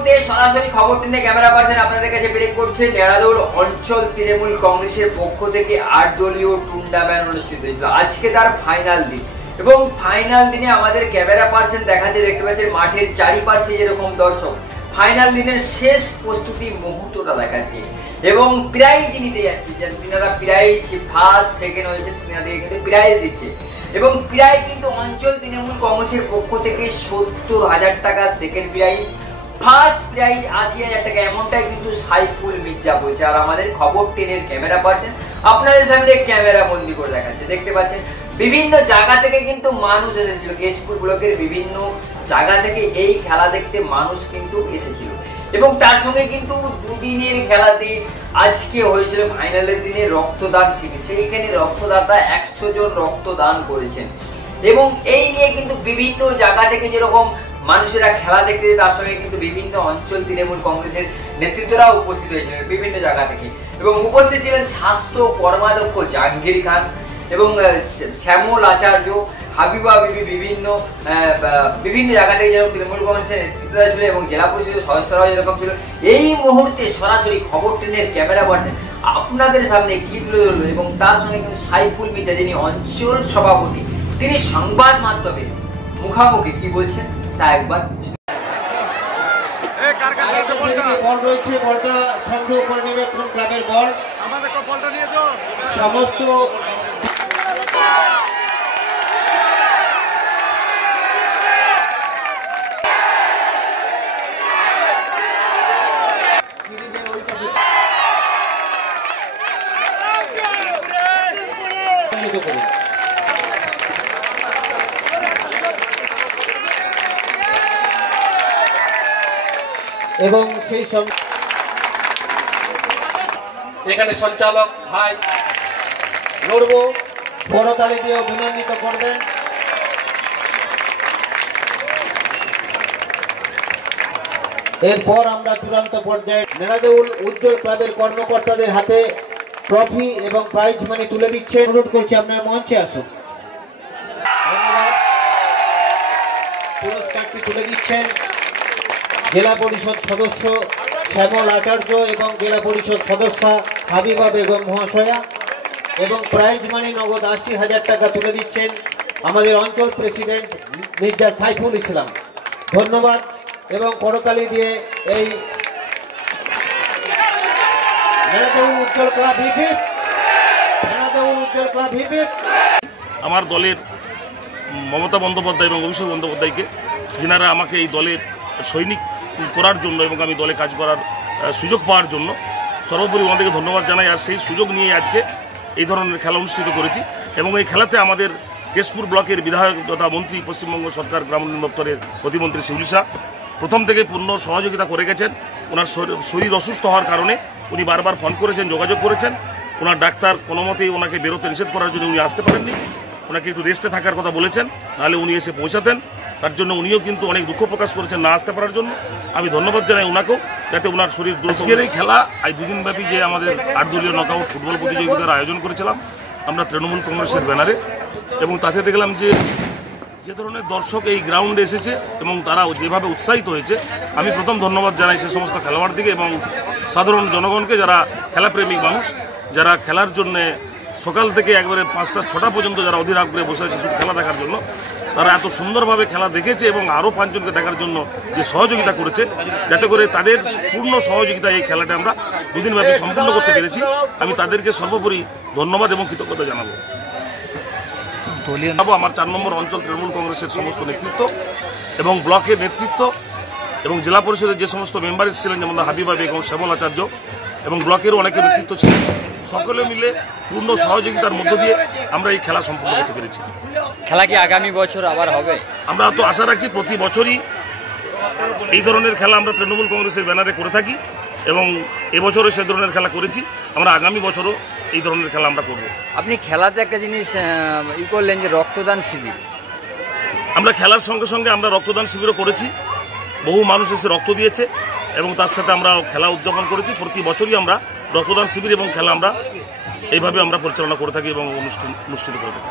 মুহূর্তে সরাসরি খবর টেনে ক্যামেরা পার্সন আপনাদের কাছে ব্রেক করছে। নেড়াদৌল অঞ্চল তৃণমূল কংগ্রেসের পক্ষ থেকে 8 দলীয় টুর্নামেন্ট অনুষ্ঠিত হয়েছিল। আজকে তার ফাইনাল দিন এবং ফাইনাল দিনে আমাদের ক্যামেরা পার্সন দেখাচ্ছে, দেখতে পাচ্ছেন মাঠের চারিপাশে যেরকম দর্শক ফাইনাল দিনের শেষ প্রস্তুতি মুহূর্তটা দেখাচ্ছে এবং প্রাইজ নিতে যাচ্ছে। তিনারা প্রাইজ ফার্স্ট সেকেন্ড হয়েছে, তিনাদের কিন্তু প্রাইজ দিচ্ছে এবং প্রাইজ কিন্তু অঞ্চল তৃণমূল কংগ্রেসের পক্ষ থেকে 70,000 টাকা সেকেন্ড প্রাইজ, ফার্স্ট প্রাইজ 80,000 টাকা, এমনটাই কিন্তু সাইফুল মির্জা বলছে। আর আমাদের খবর টেনের ক্যামেরা পাচ্ছেন আপনাদের সামনে ক্যামেরা বন্দি করে দেখাচ্ছে, দেখতে পাচ্ছেন বিভিন্ন জায়গা থেকে কিন্তু মানুষ এসেছিল। কেশপুর ব্লকের বিভিন্ন জায়গা থেকে এই খেলা দেখতে মানুষ কিন্তু এসেছিল এবং তার সঙ্গে কিন্তু দুদিনের খেলাতে আজকে হয়েছিল ফাইনালের দিনে রক্তদান শিবির। সেইখানে রক্তদাতা 100 জন রক্তদান করেছেন এবং এই নিয়ে কিন্তু বিভিন্ন জায়গা থেকে যেরকম মানুষেরা খেলা দেখতে, তার সঙ্গে কিন্তু বিভিন্ন অঞ্চল তৃণমূল কংগ্রেসের নেতৃত্বরা উপস্থিত হয়েছিলেন বিভিন্ন জায়গা থেকে এবং উপস্থিত ছিলেন স্বাস্থ্য কর্মাধ্যক্ষ জাহাঙ্গীর খান এবং শ্যামল আচার্য, হাবিবা বিবি, বিভিন্ন জায়গা থেকে যেরকম তৃণমূল কংগ্রেসের নেতৃত্বরা ছিল এবং জেলা পরিষদের সদস্যরাও যেরকম ছিল। এই মুহূর্তে সরাসরি খবর টেনের ক্যামেরা পার্সন আপনাদের সামনে কি তুলে ধরলো এবং তার সঙ্গে কিন্তু সাইফুল মির্জা যিনি অঞ্চল সভাপতি, তিনি সংবাদ মাধ্যমে মুখামুখি কি বলছেন তা একবার বল রয়েছে, বলটা সংগ্রহ করে নেবে কোন ক্লাবের বল, আমাদের বলটা নিয়ে যাও সমস্ত এবং সেই সঙ্গে এখানে সঞ্চালক ভাই লড়বো করতালি দিয়ে অভিনন্দিত করবেন। এরপর আমরা চূড়ান্ত পর্যায়ে নেড়াদৌল উজ্জ্বল ক্লাবের কর্মকর্তাদের হাতে ট্রফি এবং প্রাইজ মানি তুলে দিচ্ছে। অনুরোধ করছি আপনার মঞ্চে আসুন। ধন্যবাদ। পুরস্কারটি তুলে দিচ্ছেন জেলা পরিষদ সদস্য শ্যামল আচার্য এবং জেলা পরিষদ সদস্যা হাবিবা বেগম মহাশয়া এবং প্রাইজ মানি নগদ 80,000 টাকা তুলে দিচ্ছেন আমাদের অঞ্চল প্রেসিডেন্ট মির্জা সাইফুল ইসলাম। ধন্যবাদ এবং করতালি দিয়ে এই নেড়াদৌল উজ্জ্বল ক্লাব হিপিপ, নেড়াদৌল উজ্জ্বল ক্লাব হিপিপ। আমার দলের মমতা বন্দ্যোপাধ্যায় এবং অভিষেক বন্দ্যোপাধ্যায়কে, যিনারা আমাকে এই দলের সৈনিক করার জন্য এবং আমি দলে কাজ করার সুযোগ পাওয়ার জন্য সর্বোপরি ওনাদেরকে ধন্যবাদ জানাই। আর সেই সুযোগ নিয়ে আজকে এই ধরনের খেলা অনুষ্ঠিত করেছি এবং এই খেলাতে আমাদের কেশপুর ব্লকের বিধায়ক তথা মন্ত্রী, পশ্চিমবঙ্গ সরকার গ্রামোন্নয়ন দপ্তরের প্রতিমন্ত্রী শিউলি শাহ প্রথম থেকে পূর্ণ সহযোগিতা করে গেছেন। ওনার শরীর অসুস্থ হওয়ার কারণে উনি বারবার ফোন করেছেন, যোগাযোগ করেছেন। ওনার ডাক্তার কোনো মতেই ওনাকে বেরোতে নিষেধ করার জন্য উনি আসতে পারেননি, ওনাকে একটু রেস্টে থাকার কথা বলেছেন, নাহলে উনি এসে পৌঁছাতেন। তার জন্য উনিও কিন্তু অনেক দুঃখ প্রকাশ করেছেন না আসতে পারার জন্য। আমি ধন্যবাদ জানাই ওনাকেও, যাতে ওনার শরীর আজকের এই খেলা এই দুদিনব্যাপী যে আমাদের 8 দলীয় নকআউট ফুটবল প্রতিযোগিতার আয়োজন করেছিলাম আমরা তৃণমূল কংগ্রেসের ব্যানারে, এবং তাতে দেখলাম যে ধরনের দর্শক এই গ্রাউন্ডে এসেছে এবং তারা যেভাবে উৎসাহিত হয়েছে, আমি প্রথম ধন্যবাদ জানাই সে সমস্ত খেলোয়াড়দিকে এবং সাধারণ জনগণকে, যারা খেলাপ্রেমিক মানুষ, যারা খেলার জন্যে সকাল থেকে একবারে 5টা 6টা পর্যন্ত যারা অধীর আগ্রহে বসে আছে শুধু খেলা দেখার জন্য, তারা এত সুন্দরভাবে খেলা দেখেছে এবং আরও 5 জনকে দেখার জন্য যে সহযোগিতা করেছে, যাতে করে তাদের পূর্ণ সহযোগিতা এই খেলাটা আমরা দুদিনব্যাপী সম্পূর্ণ করতে পেরেছি। আমি তাদেরকে সর্বোপরি ধন্যবাদ এবং কৃতজ্ঞতা জানাবো। আমার 4 নম্বর অঞ্চল তৃণমূল কংগ্রেসের সমস্ত নেতৃত্ব এবং ব্লকের নেতৃত্ব এবং জেলা পরিষদের যে সমস্ত মেম্বার এসেছিলেন, যেমন হাবিবা বেগম, শ্যামল আচার্য এবং ব্লকেরও অনেকের নেতৃত্ব ছিলেন, সকলে মিলে পূর্ণ সহযোগিতার মধ্য দিয়ে আমরা এই খেলা সম্পূর্ণ করতে পেরেছি। খেলা কি আগামী বছর আবার হবে? আমরা তো আশা রাখছি প্রতি বছরই এই ধরনের খেলা আমরা তৃণমূল কংগ্রেসের ব্যানারে করে থাকি এবং এবছরও সে ধরনের খেলা করেছি। আমরা আগামী বছরও এই ধরনের খেলা আমরা করব। আপনি খেলাতে একটা জিনিস করলেন যে রক্তদান শিবির, আমরা খেলার সঙ্গে সঙ্গে আমরা রক্তদান শিবিরও করেছি। বহু মানুষ এসে রক্ত দিয়েছে এবং তার সাথে আমরা খেলা উদযাপন করেছি। প্রতি বছরই আমরা রক্তদান শিবির এবং খেলা আমরা এইভাবে আমরা পরিচালনা করে থাকি এবং অনুষ্ঠিত করে থাকি।